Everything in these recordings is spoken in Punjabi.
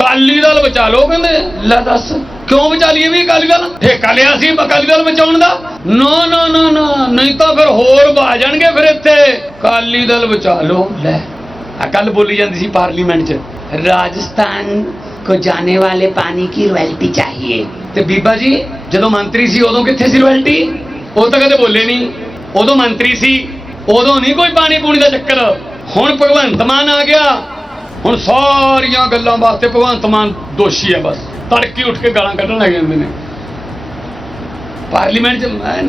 ਅਕਾਲੀ ਦਲ ਬਚਾ ਲਓ, ਕਹਿੰਦੇ। ਲੈ ਦੱਸ, ਕਿਉਂ ਬਚਾ ਲਈਏ ਵੀ ਅਕਾਲੀ ਦਲ ਠੇਕਾ ਲਿਆ ਸੀ ਅਕਾਲੀ ਦਲ ਬਚਾਉਣ ਦਾ। ਨੋ ਨੋ ਨੋ ਨੋ, ਨਹੀਂ ਤਾਂ ਫਿਰ ਹੋਰ ਬਾ ਜਾਣਗੇ ਫਿਰ ਇੱਥੇ। ਅਕਾਲੀ ਦਲ ਬਚਾ ਲਓ, ਲੈ। ਆ ਕੱਲ ਬੋਲੀ ਜਾਂਦੀ ਸੀ ਪਾਰਲੀਮੈਂਟ 'ਚ। ਰਾਜਸਥਾਨ ਕੋ ਜਾਣੇ ਵਾਲੇ ਪਾਣੀ ਕੀ ਰਾਇਲਟੀ ਚਾਹੀਏ? ਤੇ ਬੀਬਾ ਜੀ, ਜਦੋਂ ਮੰਤਰੀ ਸੀ, ਉਦੋਂ ਕਿੱਥੇ ਸੀ ਰਾਇਲਟੀ ਉਹ ਤਾਂ ਕਦੇ ਬੋਲੇ ਨਹੀਂ। ਉਦੋਂ ਮੰਤਰੀ ਸੀ, ਉਦੋਂ ਨਹੀਂ ਕੋਈ ਪਾਣੀ ਪੂਣੀ ਦਾ ਚੱਕਰ। ਹੁਣ ਭਗਵੰਤ ਮਾਨ ਆ ਗਿਆ। ਹੁਣ ਸਾਰੀਆਂ ਗੱਲਾਂ ਵਾਸਤੇ ਭਗਵੰਤ ਮਾਨ ਦੋਸ਼ੀ ਹੈ ਬਸ। ਤੜਕੇ ਉੱਠ ਕੇ ਗਾਲਾਂ ਕੱਢਣ ਲੱਗ ਜਾਂਦੇ ਨੇ। ਪਾਰਲੀਮੈਂਟ 'ਚ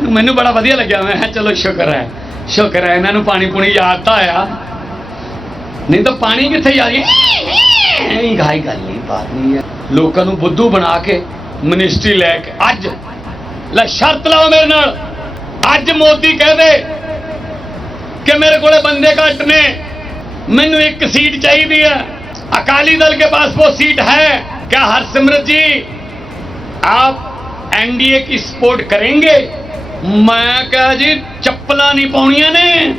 ਮੈਨੂੰ- ਬੜਾ ਵਧੀਆ ਲੱਗਿਆ। ਮੈਂ ਕਿਹਾ ਚਲੋ ਸ਼ੁਕਰ ਹੈ। ਸ਼ੁਕਰ ਹੈ, ਇਹਨਾਂ ਨੂੰ ਪਾਣੀ ਪੂਣੀ ਯਾਦ ਤਾਂ ਆਇਆ। ਨਹੀਂ ਤਾਂ ਪਾਣੀ ਕਿੱਥੇ ਯਾਦ ਨਹੀਂ ਗਾਈ ਗੱਲ ਨਹੀਂ ਬਾਤ ਨਹੀਂ ਹੈ ਲੋਕਾਂ ਨੂੰ ਬੁੱਧੂ ਬਣਾ ਕੇ ਮਿਨਿਸਟਰੀ ਲੈ ਕੇ ਅੱਜ। ਲੈ ਸ਼ਰਤ ਲਾਓ ਮੇਰੇ ਨਾਲ। ਅੱਜ ਮੋਦੀ ਕਹਦੇ ਕਿ ਮੇਰੇ ਕੋਲੇ ਬੰਦੇ ਘੱਟ ਨੇ। ਮੈਨੂੰ ਇੱਕ ਸੀਟ ਚਾਹੀਦੀ ਹੈ ਅਕਾਲੀ ਦਲ के पास वो सीट है क्या हरसिमरत जी आप एनडीए की सपोर्ट करेंगे ਮੈਂ ਕਹਾਂ ਜੀ ਚੱਪਲਾਂ ਨਹੀਂ ਪਾਉਣੀਆਂ ਨੇ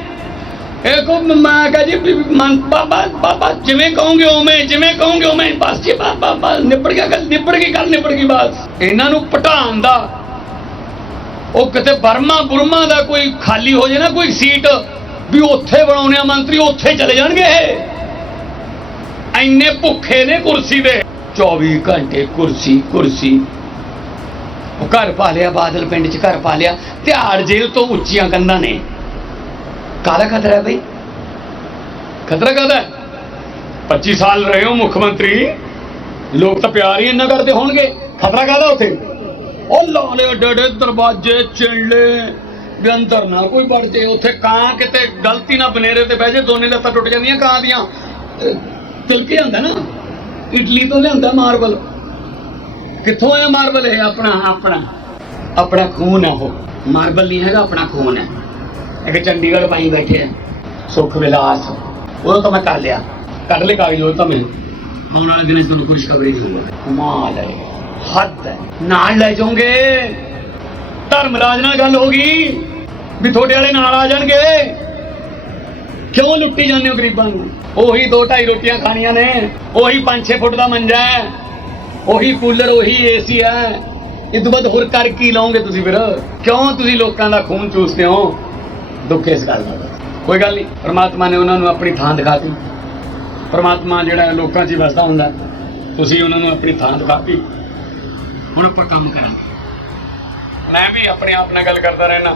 ਇਹ ਕੋ ਮੈਂ ਕਹਾਂ ਜੀ ਵੀ ਮਨ ਬਾਬਾ ਬਾਬਾ ਜਿਵੇਂ ਕਹੋਗੇ ਉਵੇਂ ਜਿਵੇਂ ਕਹੋਗੇ ਉਵੇਂ ਬਸ ਜੀ ਬਾਬਾ ਬਸ ਨਿਬੜ ਗਿਆ ਗੱਲ ਨਿਬੜ ਗਈ ਗੱਲ ਨਿਬੜ ਗਈ ਬਸ ਇਹਨਾਂ ਨੂੰ ਪਟਾਉਣ ਦਾ ਉਹ ਕਿਤੇ ਬਰਮਾ ਬੁਰਮਾ ਦਾ ਕੋਈ ਖਾਲੀ ਹੋ ਜੇ ਨਾ ਕੋਈ ਸੀਟ ਵੀ ਉੱਥੇ ਬਣਾਉਣੇ ਆ ਮੰਤਰੀ ਉੱਥੇ ਚਲੇ ਜਾਣਗੇ ਇਹ। ਐਨੇ ਭੁੱਖੇ ਨੇ ਕੁਰਸੀ ਦੇ 24 ਘੰਟੇ ਕੁਰਸੀ ਕੁਰਸੀ। ਉਹ ਘਰ ਪਾ ਲਿਆ, ਬਾਦਲ ਪਿੰਡ 'ਚ ਘਰ ਪਾ ਲਿਆ। ਤਿਹਾੜ ਜੇਲ੍ਹ ਤੋਂ ਉੱਚੀਆਂ ਕੰਧਾਂ ਨੇ। ਕਾਹਦਾ ਖਤਰਾ ਹੈ ਬਈ? ਖਤਰਾ ਕਾਹਦਾ ਹੈ? 25 ਸਾਲ ਰਹੇ ਹੋ ਮੁੱਖ ਮੰਤਰੀ। ਲੋਕ ਤਾਂ ਪਿਆਰ ਹੀ ਇੰਨਾ ਕਰਦੇ ਹੋਣਗੇ। ਖਤਰਾ ਕਾਹਦਾ ਉੱਥੇ? ਉਹ ਲਾਲੇ ਡੇਡੇ ਦਰਵਾਜ਼ੇ, ਚਿੰਲੇ। ਦੇ ਅੰਦਰ ਨਾ ਕੋਈ ਵੜ ਜੇ, ਉੱਥੇ ਕਾਂ ਕਿਤੇ ਗਲਤੀ ਨਾਲ ਬਨੇਰੇ ਤੇ ਬਹਿ ਜੇ, ਦੋਨੇ ਲੱਤਾਂ ਟੁੱਟ ਜਾਂਦੀਆਂ ਕਾਂ ਦੀਆਂ। ਤਿਲਕੇ ਜਾਂਦਾ ਨਾ ਇਟਲੀ ਤੋਂ ਲਿਆਂਦਾ ਮਾਰਬਲ। ਕਿੱਥੋਂ ਆਇਆ ਮਾਰਬਲ ਇਹ ਆਪਣਾ? ਆਪਣਾ ਆਪਣਾ ਖੂਨ ਹੈ ਉਹ। ਮਾਰਬਲ ਨਹੀਂ ਹੈਗਾ, ਆਪਣਾ ਖੂਨ ਹੈ ਇੱਕ ਚੰਡੀਗੜ੍ਹ ਪਾਈ ਬੈਠੇ ਆ, ਸੁਖ ਵਿਲਾਸ। ਉਹ ਤਾਂ ਮੈਂ ਕਰ ਲਿਆ। ਕੱਢ ਲੈ ਕਾਗਜ਼, ਉਹ ਤਾਂ ਮੈਂ। ਆਉਣ ਵਾਲੇ ਦਿਨਾਂ 'ਚ ਤੁਹਾਨੂੰ ਖੁਸ਼ਖਬਰੀ ਦਊਗਾ ਕਮਾਲ ਹੈ। ਹੱਦ ਹੈ। ਨਾਲ ਲੈ ਜਾਓਗੇ। ਧਰਮਰਾਜ ਨਾਲ ਗੱਲ ਹੋ ਗਈ। ਵੀ ਤੁਹਾਡੇ ਵਾਲੇ ਨਾਲ ਆ ਜਾਣਗੇ। ਕਿਉਂ ਲੁੱਟੀ ਜਾਂਦੇ ਹੋ ਗਰੀਬਾਂ ਨੂੰ? ਉਹੀ ਦੋ ਢਾਈ ਰੋਟੀਆਂ ਖਾਣੀਆਂ ਨੇ, ਉਹੀ 5-6 ਫੁੱਟ ਦਾ ਮੰਜਾ ਹੈ, ਉਹੀ ਕੂਲਰ, ਉਹੀ ਏਸੀ ਹੈ। ਇਹ ਤੋਂ ਬਾਅਦ ਹੋਰ ਕਰ ਕੀ ਲਓਗੇ ਤੁਸੀਂ ਫਿਰ? ਕਿਉਂ ਤੁਸੀਂ ਲੋਕਾਂ ਦਾ ਖੂਨ ਚੂਸਦੇ ਹੋ? ਦੁੱਖ ਇਸ ਗੱਲ ਦਾ। ਕੋਈ ਗੱਲ ਨਹੀਂ, ਪਰਮਾਤਮਾ ਨੇ ਉਹਨਾਂ ਨੂੰ ਆਪਣੀ ਥਾਂ ਦਿਖਾਤੀ ਪ੍ਰਮਾਤਮਾ ਜਿਹੜਾ ਲੋਕਾਂ 'ਚ ਹੀ ਵਸਦਾ ਹੁੰਦਾ, ਤੁਸੀਂ ਉਹਨਾਂ ਨੂੰ ਆਪਣੀ ਥਾਂ ਦਿਖਾਤੀ ਹੁਣ ਆਪਾਂ ਕੰਮ ਕਰਾਂਗੇ। ਮੈਂ ਵੀ ਆਪਣੇ ਆਪ ਨਾਲ ਗੱਲ ਕਰਦਾ ਰਹਿਣਾ।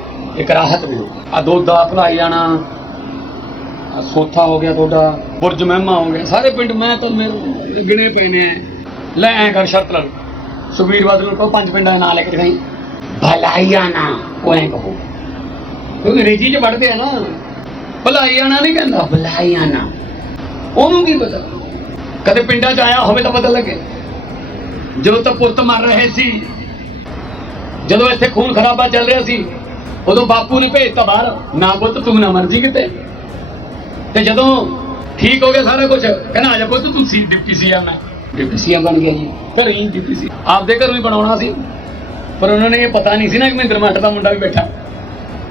ਇੱਕ ਰਾਹਤ ਮਿਲੂਗੀ ਆ ਦੁੱਧ ਦਾ ਭਲਾਈ ਜਾਣਾ। ਸੋਥਾ ਹੋ ਗਿਆ ਤੁਹਾਡਾ ਬੁਰਜ ਮਹਿਮਾ ਹੋ ਗਿਆ। ਸਾਰੇ ਪਿੰਡ ਮੈਂ ਤਾਂ ਮੇਰੇ ਗਿਣੇ ਪਏ ਨੇ। ਲੈ ਐ ਕਰ ਸ਼ਰਤ ਲਾ ਲਓ। ਸੁਖਬੀਰ ਬਾਦਲ ਨੂੰ ਕਹੋ ਪੰਜ ਪਿੰਡਾਂ ਦੇ ਨਾਂ ਲੈ ਕੇ ਦਿਖਾਈ। ਭਲਾਈਆਣਾ ਉਹ ਐ ਕਹੋ। ਕਿਉਂਕਿ ਰੇਜੀ ਚ ਵੜਦੇ ਆ ਨਾ। ਭਲਾਈਆਣਾ ਨਹੀਂ ਕਹਿੰਦਾ। ਭਲਾਈਆਣਾ ਉਹਨੂੰ ਕੀ ਪਤਾ? ਕਦੇ ਪਿੰਡਾਂ ਚ ਆਇਆ ਹੋਵੇ ਤਾਂ ਪਤਾ ਲੱਗੇ। ਜਦੋਂ ਤਾਂ ਪੁੱਤ ਮਰ ਰਹੇ ਸੀ ਜਦੋਂ ਇੱਥੇ ਖੂਨ ਖਰਾਬਾ ਚੱਲ ਰਿਹਾ ਸੀ ਉਦੋਂ ਬਾਪੂ ਨੇ ਭੇਜਤਾ ਬਾਹਰ। ਨਾ ਪੁੱਤ, ਤੂੰ ਨਾ ਮਰਜ਼ੀ ਕਿਤੇ। ਤੇ ਜਦੋਂ ਠੀਕ ਹੋ ਗਿਆ ਸਾਰਾ ਕੁਝ ਕਹਿੰਦਾ, ਆ ਜਾ ਪੁੱਤ, ਤੂੰ ਸੀ, ਡਿਪਟੀ ਸੀਐਮ ਹੈ ਡਿਪਟੀ ਸੀਐਮ ਬਣ ਗਿਆ ਜੀ। ਘਰ ਡਿਪਟੀ ਸੀ। ਆਪਦੇ ਘਰੋਂ ਹੀ ਬਣਾਉਣਾ ਸੀ। ਪਰ ਉਹਨਾਂ ਨੇ ਇਹ ਪਤਾ ਨਹੀਂ ਸੀ ਨਾ ਕਿ ਮਹਿੰਦਰ ਮੱਠ ਦਾ ਮੁੰਡਾ ਵੀ ਬੈਠਾ।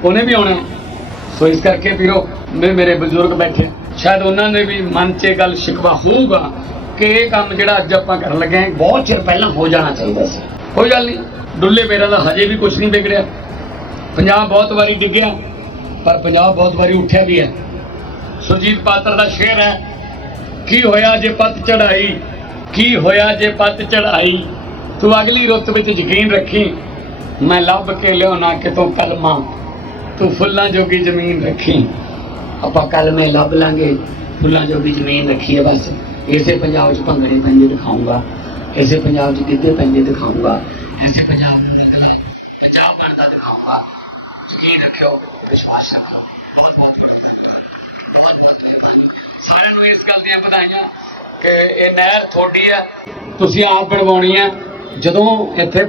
ਉਹਨੇ ਵੀ ਆਉਣਾ। ਸੋ ਇਸ ਕਰਕੇ ਵੀਰੋ, ਮੇ- ਮੇਰੇ ਬਜ਼ੁਰਗ ਬੈਠੇ ਸ਼ਾਇਦ ਉਹਨਾਂ ਨੇ ਵੀ ਮਨ 'ਚ ਇਹ ਗੱਲ ਸ਼ਿਕਵਾ ਹੋਊਗਾ ਕਿ ਇਹ ਕੰਮ ਜਿਹੜਾ ਅੱਜ ਆਪਾਂ ਕਰਨ ਲੱਗੇ ਹਾਂ, ਬਹੁਤ ਚਿਰ ਪਹਿਲਾਂ ਹੋ ਜਾਣਾ ਚਾਹੀਦਾ ਸੀ। ਕੋਈ ਗੱਲ ਨਹੀਂ। ਡੁੱਲੇ ਮੇਰਾ ਦਾ ਹਜੇ ਵੀ ਕੁਝ ਨਹੀਂ ਵਿਗੜਿਆ। ਪੰਜਾਬ ਬਹੁਤ ਵਾਰੀ ਡਿੱਗਿਆ, ਪਰ ਪੰਜਾਬ ਬਹੁਤ ਵਾਰੀ ਉੱਠਿਆ ਵੀ ਹੈ। ਸੁਰਜੀਤ ਪਾਤਰ ਦਾ ਸ਼ੇਰ ਹੈ, ਕੀ ਹੋਇਆ ਜੇ ਪੱਤ ਚੜਾਈ ਕੀ ਹੋਇਆ ਜੇ ਪੱਤ ਚੜਾਈ ਤੂੰ ਅਗਲੀ ਰੁੱਤ ਵਿੱਚ ਯਕੀਨ ਰੱਖੀ, ਮੈਂ ਲੱਭ ਕੇ ਲਿਆਉਣਾ ਕਿਤੋਂ ਕਲਮਾ। ਤੂੰ ਫੁੱਲਾਂ ਜੋਗੀ ਜ਼ਮੀਨ ਰੱਖੀ। ਆਪਾਂ ਕਲਮੇ ਲੱਭ ਲਾਂਗੇ, ਫੁੱਲਾਂ ਜੋਗੀ ਜ਼ਮੀਨ ਰੱਖੀ ਹੈ ਬਸ। ਇਸੇ ਪੰਜਾਬ 'ਚ ਭੰਗੜੇ ਪੈਂਦੇ ਦਿਖਾਊਂਗਾ, ਇਸੇ ਪੰਜਾਬ 'ਚ ਗਿੱਧੇ ਪੈਂਦੇ ਦਿਖਾਊਂਗਾ, ਇਸੇ ਪੰਜਾਬ ਯਕੀਨ ਰੱਖਿਓ ਵਿਸ਼ਵਾਸ ਰੱਖੋ ਬਹੁਤ ਬਹੁਤ ਬਹੁਤ ਬਹੁਤ ਮਿਹਰਬਾਨੀ ਸਾਰਿਆਂ ਨੂੰ ਇਸ ਗੱਲ ਦੀਆਂ ਵਧਾਈਆਂ ਕਿ ਇਹ ਨਹਿਰ ਥੋੜੀ ਹੈ ਤੁਸੀਂ ਆਪ ਬਣਵਾਉਣੀ ਹੈ। ਜਦੋਂ ਇੱਥੇ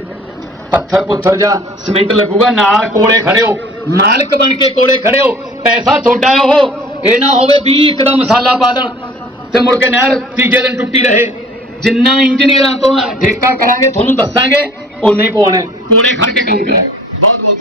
ਪੱਥਰ ਪੁੱਥਰ ਜਾਂ ਸਿਮੈਂਟ ਲੱਗੂਗਾ, ਨਾਲ ਕੋਲੇ ਖੜਿਓ। ਮਾਲਕ ਬਣ ਕੇ ਕੋਲੇ ਖੜਿਓ। ਪੈਸਾ ਤੁਹਾਡਾ ਉਹ। ਇਹ ਨਾ ਹੋਵੇ ਵੀ ਇੱਕ ਦਾ ਮਸਾਲਾ ਪਾ ਦੇਣ ਤੇ ਮੁੜ ਕੇ ਨਹਿਰ ਤੀਜੇ ਦਿਨ ਟੁੱਟੀ ਰਹੇ। ਜਿੰਨਾ ਇੰਜੀਨੀਅਰਾਂ ਤੋਂ ਠੇਕਾ ਕਰਾਂਗੇ, ਤੁਹਾਨੂੰ ਦੱਸਾਂਗੇ ਉਨੇ ਹੀ? ਪਵਾਉਣਾ ਕੋਲੇ ਖੜ ਕੇ ਕੰਮ ਕਰਾਓ ਬਹੁਤ ਬਹੁਤ